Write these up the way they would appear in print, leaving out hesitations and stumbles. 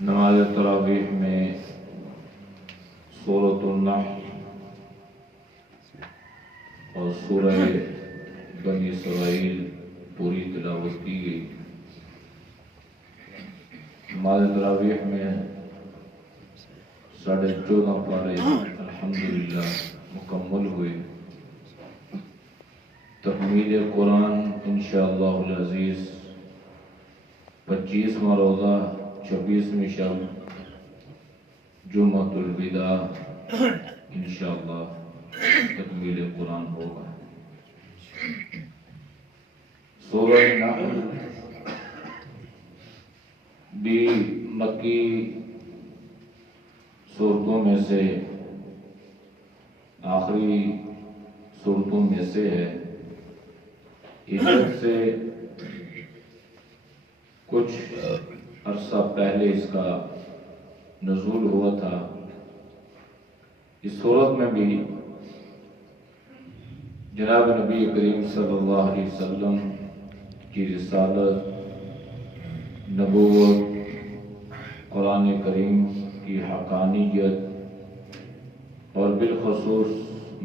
نماز تراویح میں سورۃ النحل اور سورہ بنی اسرائیل پوری تلاوت کی گئی۔ نماز تراویح میں 14.5 پارے الحمدللہ مکمل ہوئے۔ تکمیل قرآن انشاءاللہ العزیز 25واں روزہ 26ویں شب جمعۃ الوداع انشاءاللہ تکمیل قرآن ہوگا۔ سورہ نحل بھی مکی صورتوں میں سے آخری صورتوں میں سے ہے۔ ہجرت سے کچھ عرصہ پہلے اس کا نزول ہوا تھا۔ اس صورت میں بھی جناب نبی کریم صلی اللہ علیہ وسلم کی رسالت، نبوت، قرآن کریم کی حقانیت اور بالخصوص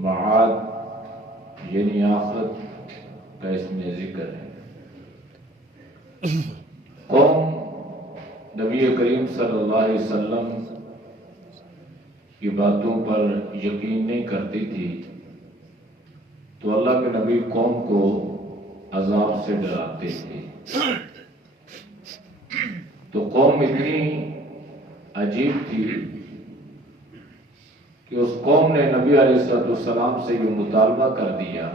معاد یعنی آخرت کا اس میں ذکر ہے۔ قوم نبی کریم صلی اللہ علیہ وسلم کی باتوں پر یقین نہیں کرتی تھی، تو اللہ کے نبی قوم کو عذاب سے ڈراتے تھے۔ تو قوم اتنی عجیب تھی کہ اس قوم نے نبی علیہ السلام سے یہ مطالبہ کر دیا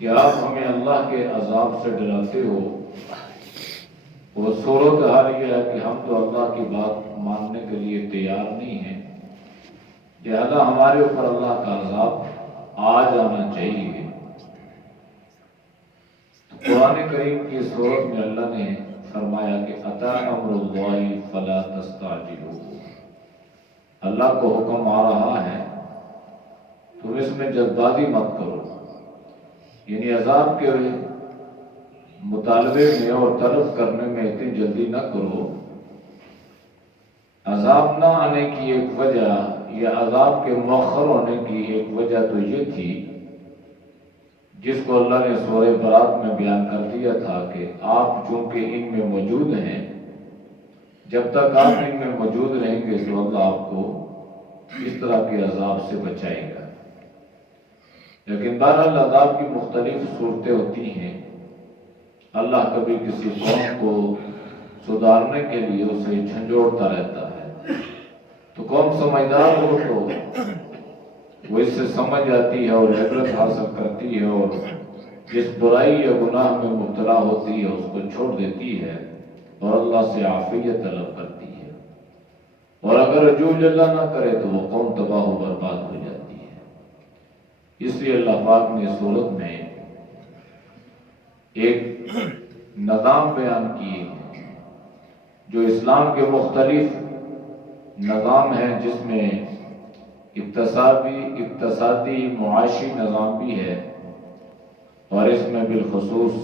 کہ آپ ہمیں اللہ کے عذاب سے ڈراتے ہو، وہ صورت حال یہ ہے کہ ہم تو اللہ کی بات ماننے کے لیے تیار نہیں ہیں، لہذا ہمارے اوپر اللہ کا عذاب آ جانا چاہیے۔ قرآن کریم کی صورت میں اللہ نے فرمایا کہ اتی امر اللہ فلا تستعجلوہ، اللہ کو حکم آ رہا ہے تم اس میں جلد بازی مت کرو، یعنی عذاب کے مطالبے میں اور طلب کرنے میں اتنی جلدی نہ کرو۔ عذاب نہ آنے کی ایک وجہ یا عذاب کے مؤخر ہونے کی ایک وجہ تو یہ تھی جس کو اللہ نے سورہ برات میں بیان کر دیا تھا کہ آپ چونکہ ان میں موجود ہیں، جب تک آپ ان میں موجود رہیں گے تو اللہ آپ کو اس طرح کے عذاب سے بچائے گا۔ لیکن بہرحال عذاب کی مختلف صورتیں ہوتی ہیں۔ اللہ کبھی کسی قوم کو سدھارنے کے لیے اسے جھنجھوڑتا رہتا ہے، تو قوم سمجھدار ہو تو وہ اس سے سمجھ آتی ہے اور عبرت حاصل کرتی ہے، اور جس برائی یا گناہ میں مبتلا ہوتی ہے اس کو چھوڑ دیتی ہے اور اللہ سے عافیت طلب کرتی ہے، اور اگر رجوع اللہ نہ کرے تو وہ قوم تباہ و برباد ہو جاتی ہے۔ اس لیے اللہ پاک نے صورت میں ایک نظام بیان کیے ہیں جو اسلام کے مختلف نظام ہیں، جس میں اقتصادی معاشی نظام بھی ہے، اور اس میں بالخصوص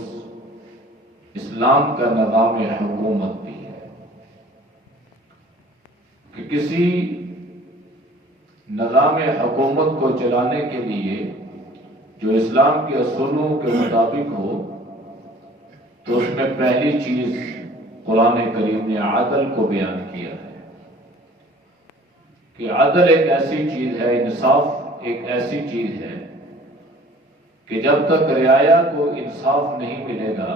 اسلام کا نظام حکومت بھی ہے کہ کسی نظام حکومت کو چلانے کے لیے جو اسلام کے اصولوں کے مطابق ہو، تو اس میں پہلی چیز قرآن کریم نے عدل کو بیان کیا ہے کہ عدل ایک ایسی چیز ہے، انصاف ایک ایسی چیز ہے کہ جب تک رعایا کو انصاف نہیں ملے گا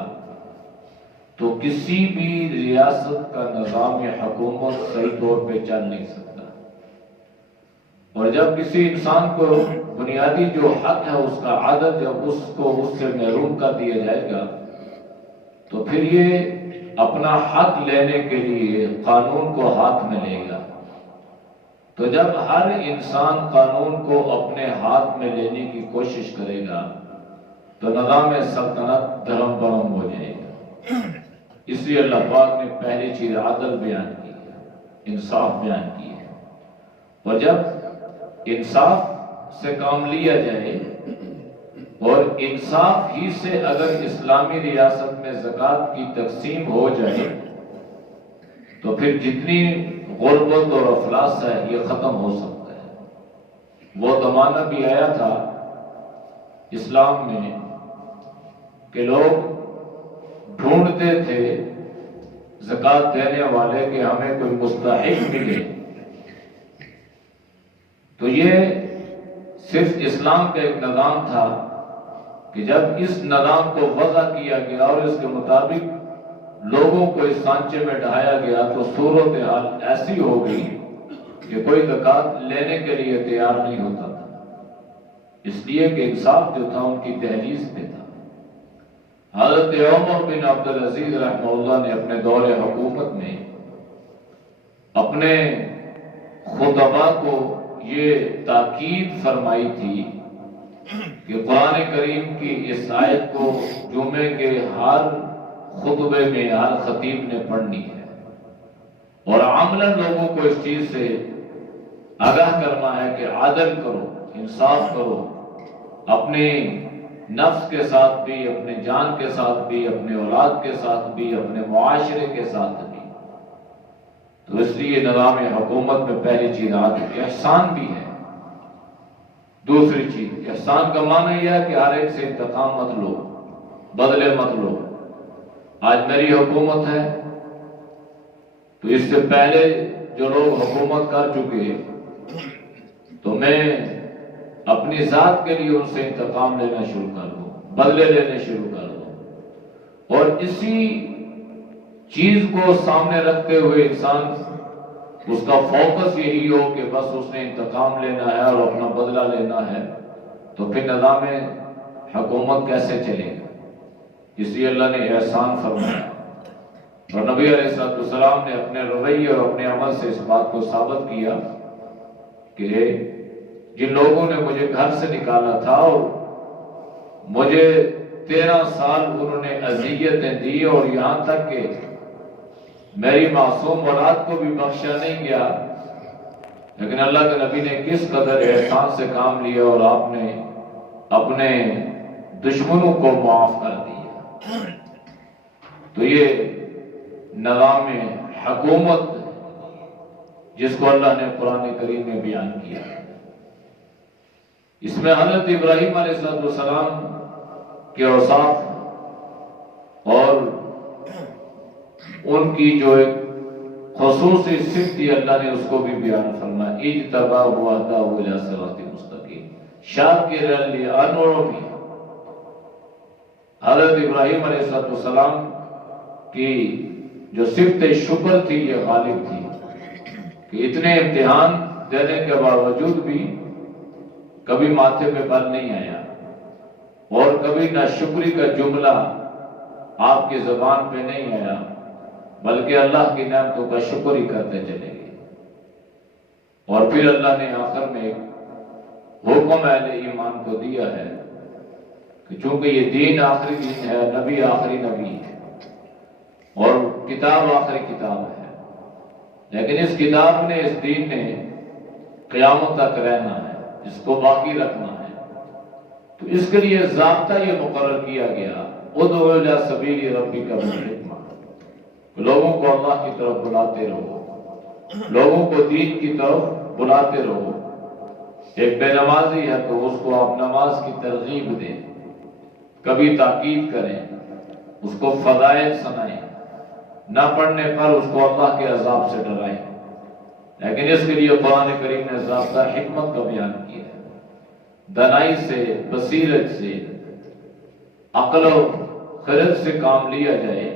تو کسی بھی ریاست کا نظام حکومت صحیح طور پہ چل نہیں سکتا، اور جب کسی انسان کو بنیادی جو حق ہے اس کا عدل جب اس کو اس سے محروم کر دیا جائے گا تو پھر یہ اپنا حق لینے کے لیے قانون کو ہاتھ میں لے گا۔ تو جب ہر انسان قانون کو اپنے ہاتھ میں لینے کی کوشش کرے گا تو نظام سلطنت دھرم برہم ہو جائے گا۔ اس لیے اللہ پاک نے پہلی چیز عدل بیان کی ہے، انصاف بیان کی ہے، اور جب انصاف سے کام لیا جائے اور انصاف ہی سے اگر اسلامی ریاست میں زکوٰۃ کی تقسیم ہو جائے تو پھر جتنی غربت اور افلاس ہے یہ ختم ہو سکتا ہے۔ وہ زمانہ بھی آیا تھا اسلام میں کہ لوگ ڈھونڈتے تھے زکوٰۃ دینے والے کہ ہمیں کوئی مستحق ملے، تو یہ صرف اسلام کا ایک نظام تھا کہ جب اس نظام کو وضع کیا گیا اور اس کے مطابق لوگوں کو اس سانچے میں ڈھایا گیا تو صورتحال ایسی ہو گئی کہ کوئی زکوٰۃ لینے کے لیے تیار نہیں ہوتا تھا، اس لیے کہ انصاف جو تھا ان کی دہلیز پہ تھا۔ حضرت عمر بن عبدالعزیز رحمہ اللہ نے اپنے دور حکومت میں اپنے خطباء کو یہ تاکید فرمائی تھی کہ قرآن کریم کی اس آیت کو جمعے کے ہر خطبے میں ہر خطیب نے پڑھنی ہے اور عملاً لوگوں کو اس چیز سے آگاہ کرنا ہے کہ عدل کرو، انصاف کرو، اپنے نفس کے ساتھ بھی، اپنے جان کے ساتھ بھی، اپنے اولاد کے ساتھ بھی، اپنے معاشرے کے ساتھ بھی۔ تو اس لیے نظام حکومت میں پہلی چیز عدل، احسان بھی ہے۔ دوسری چیز احسان کا معنی یہ ہے کہ ہر ایک سے انتقام مت لو، بدلے مت لو۔ آج میری حکومت ہے تو اس سے پہلے جو لوگ حکومت کر چکے تو میں اپنی ذات کے لیے ان سے انتقام لینا شروع کر دوں، بدلے لینے شروع کر دوں، اور اسی چیز کو سامنے رکھتے ہوئے انسان اس کا فوکس یہی ہو کہ بس اس نے انتقام لینا ہے اور اپنا بدلہ لینا ہے، تو پھر نظام حکومت کیسے چلے گا؟ اس لیے اللہ نے احسان فرمایا اور نبی علیہ السلام نے اپنے رویے اور اپنے عمل سے اس بات کو ثابت کیا کہ جن لوگوں نے مجھے گھر سے نکالا تھا اور مجھے 13 سال انہوں نے اذیتیں دی اور یہاں تک کہ میری معصوم اولاد کو بھی بخشا نہیں گیا، لیکن اللہ کے نبی نے کس قدر احسان سے کام لیا اور آپ نے اپنے دشمنوں کو معاف کر دیا۔ تو یہ نظام حکومت جس کو اللہ نے قرآن کریم میں بیان کیا، اس میں حضرت ابراہیم علیہ السلام کے اوصاف اور ان کی جو ایک خصوصی صفت تھی اللہ نے اس کو بھی بیان فرمایا، اجتباہ وہداہ الی صراط مستقیم شاکرا لانعمہ۔ حضرت ابراہیم علیہ السلام کی جو صفت شکر تھی یہ غالب تھی کہ اتنے امتحان دینے کے باوجود بھی کبھی ماتھے پہ بل نہیں آیا اور کبھی ناشکری کا جملہ آپ کی زبان پہ نہیں آیا، بلکہ اللہ کی نعمتوں کا شکر ہی کرتے چلے گئے۔ اور پھر اللہ نے آخر میں ایک حکم اہل ایمان کو دیا ہے کہ چونکہ یہ دین آخری دین ہے، نبی آخری نبی ہے اور کتاب آخری کتاب ہے، لیکن اس کتاب نے، اس دین نے قیامت تک رہنا ہے، اس کو باقی رکھنا ہے، تو اس کے لیے ضابطہ یہ مقرر کیا گیا، ادعو الی سبیل ربک بالحکمہ، لوگوں کو اللہ کی طرف بلاتے رہو، لوگوں کو دین کی طرف بلاتے رہو۔ ایک بے نمازی ہے تو اس کو آپ نماز کی ترغیب دیں، کبھی تاکید کریں، اس کو فضائل سنائیں، نہ پڑھنے پر اس کو اللہ کے عذاب سے ڈرائیں، لیکن اس کے لیے قرآن کریم نے ضابطہ حکمت کا بیان کیا ہے، دانائی سے، بصیرت سے، عقل و خرد سے کام لیا جائے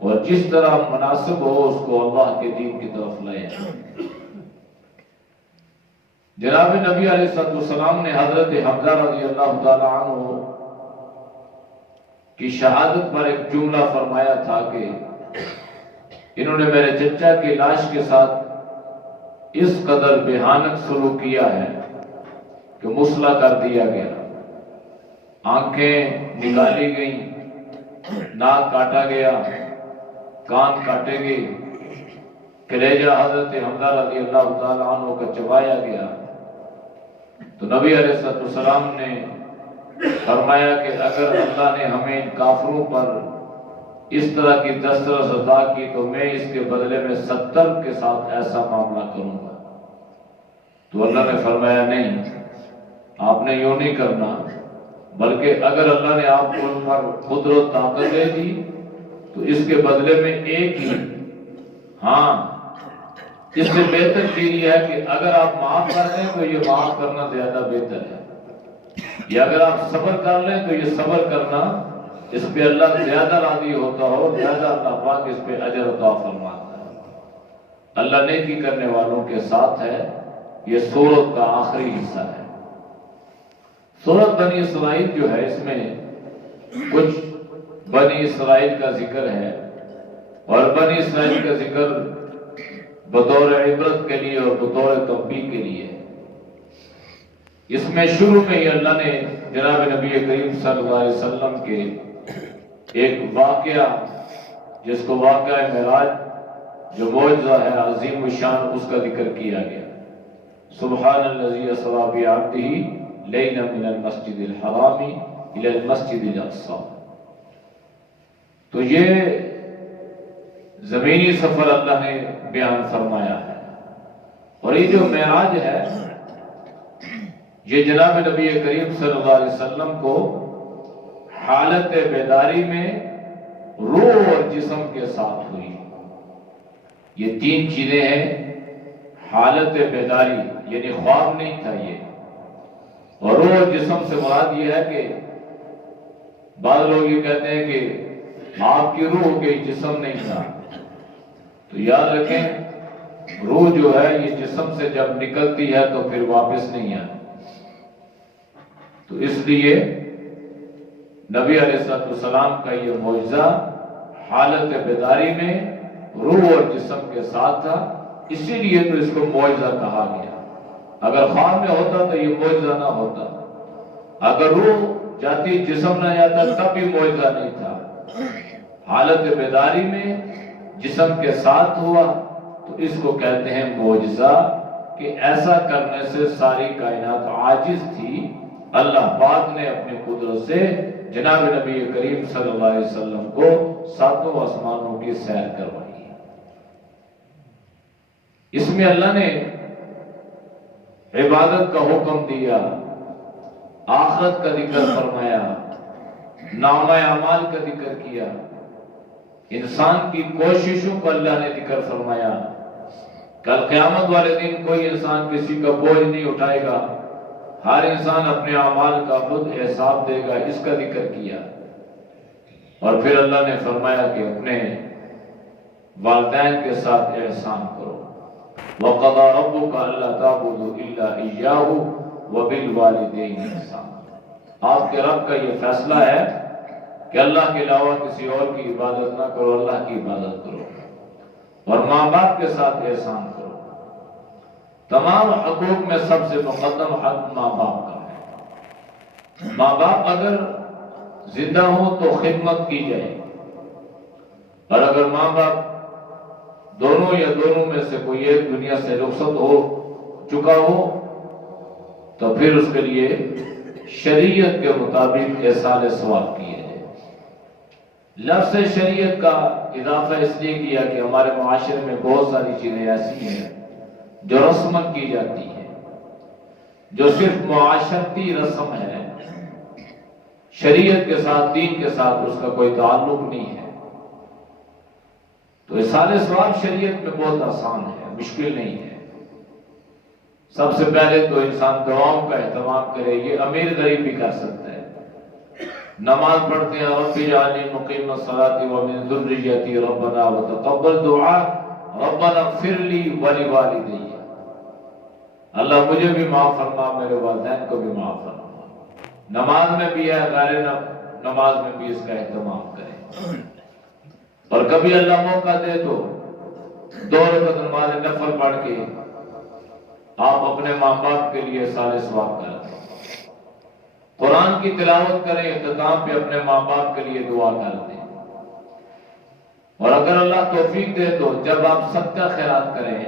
اور جس طرح مناسب ہو اس کو اللہ کے دین کی طرف لائے۔ جناب نبی علیہ السلام نے حضرت حمزہ رضی اللہ تعالی عنہ کی شہادت پر ایک جملہ فرمایا تھا کہ انہوں نے میرے چچا کی لاش کے ساتھ اس قدر بھیانک سلوک کیا ہے کہ مسلح کر دیا گیا، آنکھیں نکالی گئیں، ناک کاٹا گیا، کان کاٹے گئے، کلیجہ حضرت حمزہ رضی اللہ تعالیٰ عنہ کا چبایا گیا۔ تو نبی علیہ السلام نے فرمایا کہ اگر اللہ نے ہمیں ان کافروں پر اس طرح کی 10 عطا کی تو میں اس کے بدلے میں 70 کے ساتھ ایسا معاملہ کروں گا۔ تو اللہ نے فرمایا نہیں، آپ نے یوں نہیں کرنا، بلکہ اگر اللہ نے آپ کو ان پر قدرت طاقت دے دی تو اس کے بدلے میں ایک ہی، ہاں اس سے بہتر چیز یہ ہے کہ اگر آپ معاف کر دیں تو یہ معاف کرنا زیادہ بہتر ہے، یا اگر آپ صبر کر لیں تو یہ صبر کرنا، اس پہ اللہ زیادہ راضی ہوتا ہو، زیادہ اللہ پاک اس پہ اجر عطا فرماتا ہے۔ اللہ نیکی کرنے والوں کے ساتھ ہے۔ یہ سورت کا آخری حصہ ہے۔ سورت بنی اسرائیل جو ہے، اس میں کچھ بنی اسرائیل کا ذکر ہے، اور بنی اسرائیل کا ذکر بطور عبرت کے لیے اور بطور تنبیہ کے لیے۔ اس میں شروع میں ہی اللہ نے جناب نبی کریم صلی اللہ علیہ وسلم کے ایک واقعہ، جس کو واقعہ معراج جو معجزہ ہے عظیم الشان، اس کا ذکر کیا گیا۔ سبحان الذی اسری بعبدہ لیلا من المسجد الحرام الی المسجد الاقصی۔ تو یہ زمینی سفر اللہ نے بیان فرمایا ہے، اور یہ جو معراج ہے یہ جناب نبی کریم صلی اللہ علیہ وسلم کو حالت بیداری میں روح اور جسم کے ساتھ ہوئی۔ یہ 3 چیزیں ہیں، حالت بیداری یعنی خواب نہیں تھا یہ، اور روح اور جسم سے مراد یہ ہے کہ بعض لوگ یہ کہتے ہیں کہ آپ کی روح کے جسم نہیں تھا، تو یاد رکھیں روح جو ہے یہ جسم سے جب نکلتی ہے تو پھر واپس نہیں آتی۔ تو اس لیے نبی علیہ السلام کا یہ معجزہ حالت بیداری میں روح اور جسم کے ساتھ تھا، اسی لیے تو اس کو معجزہ کہا گیا۔ اگر خواب میں ہوتا تو یہ معجزہ نہ ہوتا، اگر روح جاتی جسم نہ جاتا تب بھی معجزہ نہیں تھا۔ حالت بیداری میں جسم کے ساتھ ہوا تو اس کو کہتے ہیں معجزہ، کہ ایسا کرنے سے ساری کائنات عاجز تھی، اللہ پاک نے اپنی قدرت سے جناب نبی کریم صلی اللہ علیہ وسلم کو 7 آسمانوں کی سیر کروائی۔ اس میں اللہ نے عبادت کا حکم دیا، آخرت کا ذکر فرمایا، نامہ اعمال کا ذکر کیا، انسان کی کوششوں کو اللہ نے ذکر فرمایا۔ کل قیامت والے دن کوئی انسان کسی کا بوجھ نہیں اٹھائے گا، ہر انسان اپنے اعمال کا خود حساب دے گا، اس کا ذکر کیا۔ اور پھر اللہ نے فرمایا کہ اپنے والدین کے ساتھ احسان کرو۔ وَقَضَىٰ رَبُّكَ أَلَّا تَعْبُدُوا إِلَّا إِيَّاهُ وَبِالْوَالِدَيْنِ إِحْسَانًا۔ آپ کے رب کا یہ فیصلہ ہے کہ اللہ کے علاوہ کسی اور کی عبادت نہ کرو، اللہ کی عبادت کرو، اور ماں باپ کے ساتھ احسان کرو۔ تمام حقوق میں سب سے مقدم حق ماں باپ کا ہے۔ ماں باپ اگر زندہ ہوں تو خدمت کی جائے، اور اگر ماں باپ دونوں یا دونوں میں سے کوئی ایک دنیا سے رخصت ہو چکا ہو تو پھر اس کے لیے شریعت کے مطابق ایصال ثواب کیے جائے۔ لفظ شریعت کا اضافہ اس لیے کیا کہ ہمارے معاشرے میں بہت ساری چیزیں ایسی ہیں جو رسمت کی جاتی ہیں، جو صرف معاشرتی رسم ہے، شریعت کے ساتھ، دین کے ساتھ اس کا کوئی تعلق نہیں ہے۔ تو ایصال ثواب شریعت میں بہت آسان ہے، مشکل نہیں ہے۔ سب سے پہلے تو انسان دعاؤں کا اہتمام کرے، یہ امیر غریب بھی کر سکتا ہے۔ نماز پڑھتے ہیں رب اجعلنی مقیم الصلاۃ ومن ذریتی ربنا وتقبل دعا ربنا اغفر لی ولوالدی، اللہ مجھے بھی معاف فرما، میرے والدین کو بھی معاف فرما۔ نماز میں بھی ہے، غیر نماز میں بھی اس کا اہتمام کریں۔ اور کبھی اللہ موقع دے تو 2 رکعت نماز نفل پڑھ کے آپ اپنے ماں باپ کے لیے ایصال ثواب کریں، قرآن کی تلاوت کریں، اختتام پہ اپنے ماں باپ کے لیے دعا کر دیں۔ اور اگر اللہ توفیق دے تو جب آپ صدقہ خیرات کریں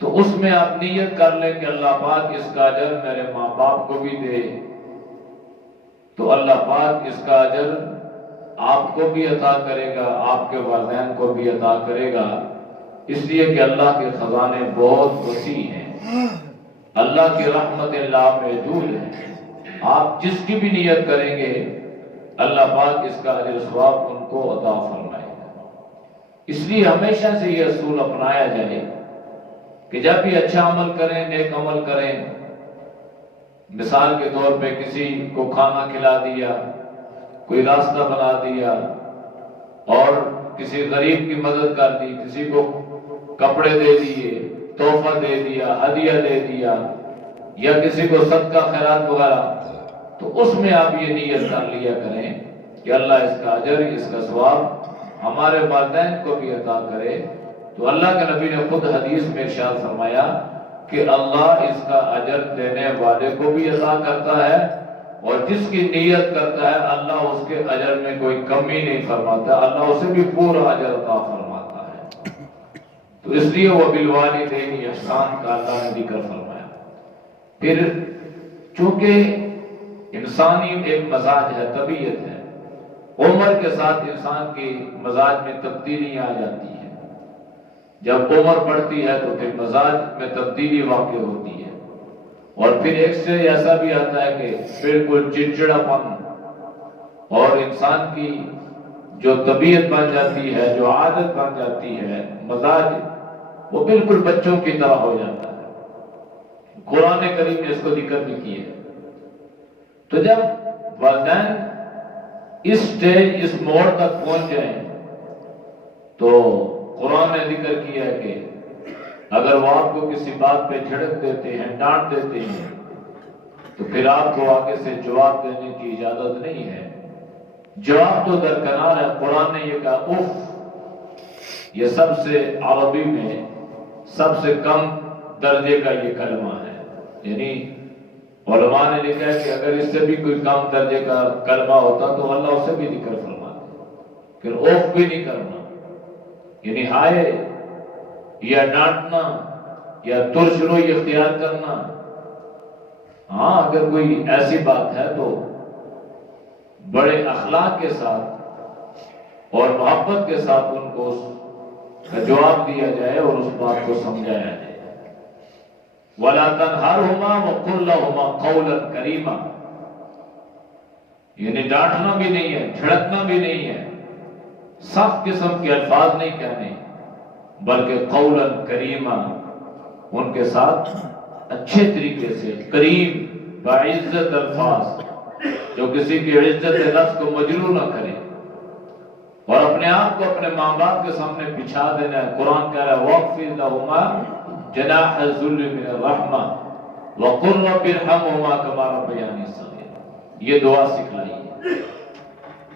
تو اس میں آپ نیت کر لیں کہ اللہ پاک اس کا اجر میرے ماں باپ کو بھی دے، تو اللہ پاک اس کا اجر آپ کو بھی عطا کرے گا، آپ کے والدین کو بھی عطا کرے گا، اس لیے کہ اللہ کے خزانے بہت وسیع ہیں، اللہ کی رحمت لامحدود ہے۔ آپ جس کی بھی نیت کریں گے اللہ پاک اس کا اجر ثواب ان کو عطا فرمائے گا۔ اس لیے ہمیشہ سے یہ اصول اپنایا جائے کہ جب بھی اچھا عمل کریں، نیک عمل کریں، مثال کے طور پہ کسی کو کھانا کھلا دیا، کوئی راستہ بنا دیا، اور کسی غریب کی مدد کر دی، کسی کو کپڑے دے دیے، تحفہ دے دیا، ہدیہ دے دیا، یا کسی کو صدقہ خیرات وغیرہ، تو اس میں آپ یہ نیت کر لیا کریں کہ اللہ اس کا اجر، اس کا ثواب ہمارے والدین کو بھی عطا کرے۔ تو اللہ کے نبی نے خود حدیث میں ارشاد فرمایا کہ اللہ اس کا اجر دینے والے کو بھی عطا کرتا ہے، اور جس کی نیت کرتا ہے اللہ اس کے اجر میں کوئی کمی نہیں فرماتا، اللہ اسے بھی پورا اجر عطا فرماتا ہے۔ تو اس لیے وہ بالوالدین احسان کا اللہ نے ذکر فرمایا۔ پھر چونکہ انسانی ایک مزاج ہے، طبیعت ہے، عمر کے ساتھ انسان کی مزاج میں تبدیلیاں آ جاتی ہیں۔ جب عمر بڑھتی ہے تو پھر مزاج میں تبدیلی واقع ہوتی ہے، اور پھر ایک سے ایسا بھی آتا ہے کہ بالکل چڑچڑا پن، اور انسان کی جو طبیعت بن جاتی ہے، جو عادت بن جاتی ہے، مزاج وہ بالکل بچوں کی طرح ہو جاتا ہے۔ قرآن کریم نے اس کو ذکر بھی کیا ہے۔ تو جب والدین اس سٹیج، اس موڑ تک پہنچ جائیں تو قرآن نے ذکر کیا ہے کہ اگر وہ آپ کو کسی بات پہ جھڑک دیتے ہیں، ڈانٹ دیتے ہیں، تو پھر آپ کو آگے سے جواب دینے کی اجازت نہیں ہے۔ جواب تو درکنار ہے۔ قرآن نے یہ کہا اف، یہ سب سے عربی میں سب سے کم درجے کا یہ کلمہ ہے، یعنی علماء نے لکھا ہے کہ اگر اس سے بھی کوئی کم درجے کا کلمہ ہوتا تو اللہ اسے بھی ذکر فرماتے، پھر اوف بھی نہیں کرنا، یعنی ہائے یا ڈانٹنا یا ترش روی اختیار کرنا۔ ہاں اگر کوئی ایسی بات ہے تو بڑے اخلاق کے ساتھ اور محبت کے ساتھ ان کو اس کا جواب دیا جائے اور اس بات کو سمجھایا جائے۔ وَلَا تَنْهَرْهُمَا وَقُلْ لَهُمَا قَوْلًا كَرِيمًا، یعنی ڈانٹنا بھی نہیں ہے، جھڑکنا بھی نہیں ہے، سخت قسم کے الفاظ نہیں کہنے، بلکہ قولاً کریما، ان کے ساتھ اچھے طریقے سے، کریم باعزت الفاظ، جو کسی کی عزت نفس کو مجروح نہ کرے، اور اپنے آپ کو اپنے ماں باپ کے سامنے بچھا دینا ہے۔ قرآن کہہ رہا ہے وَاخْفِضْ لَهُمَا جناح الذل من الرحمہ وَقُلْ رَبِّ ارْحَمْهُمَا كَمَا رَبَّيَانِي صَغِيرًا، یہ دعا سکھلائی ہے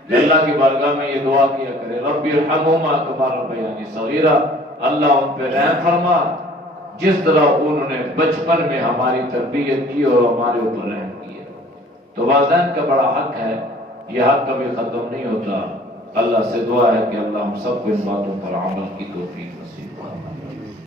کہ اللہ کی بارگاہ میں یہ دعا کیا کرے، رَبِّ ارْحَمْهُمَا كَمَا رَبَّيَانِي صَغِيرًا، اللہ ان پہ رحم فرما جس طرح انہوں نے بچپن میں ہماری تربیت کی اور ہمارے اوپر رحم کیا۔ تو والدین کا بڑا حق ہے، یہ حق کبھی ختم نہیں ہوتا۔ اللہ سے دعا ہے کہ اللہ ہم سب کو ان باتوں پر عمل کی توفیق نصیب فرمائے۔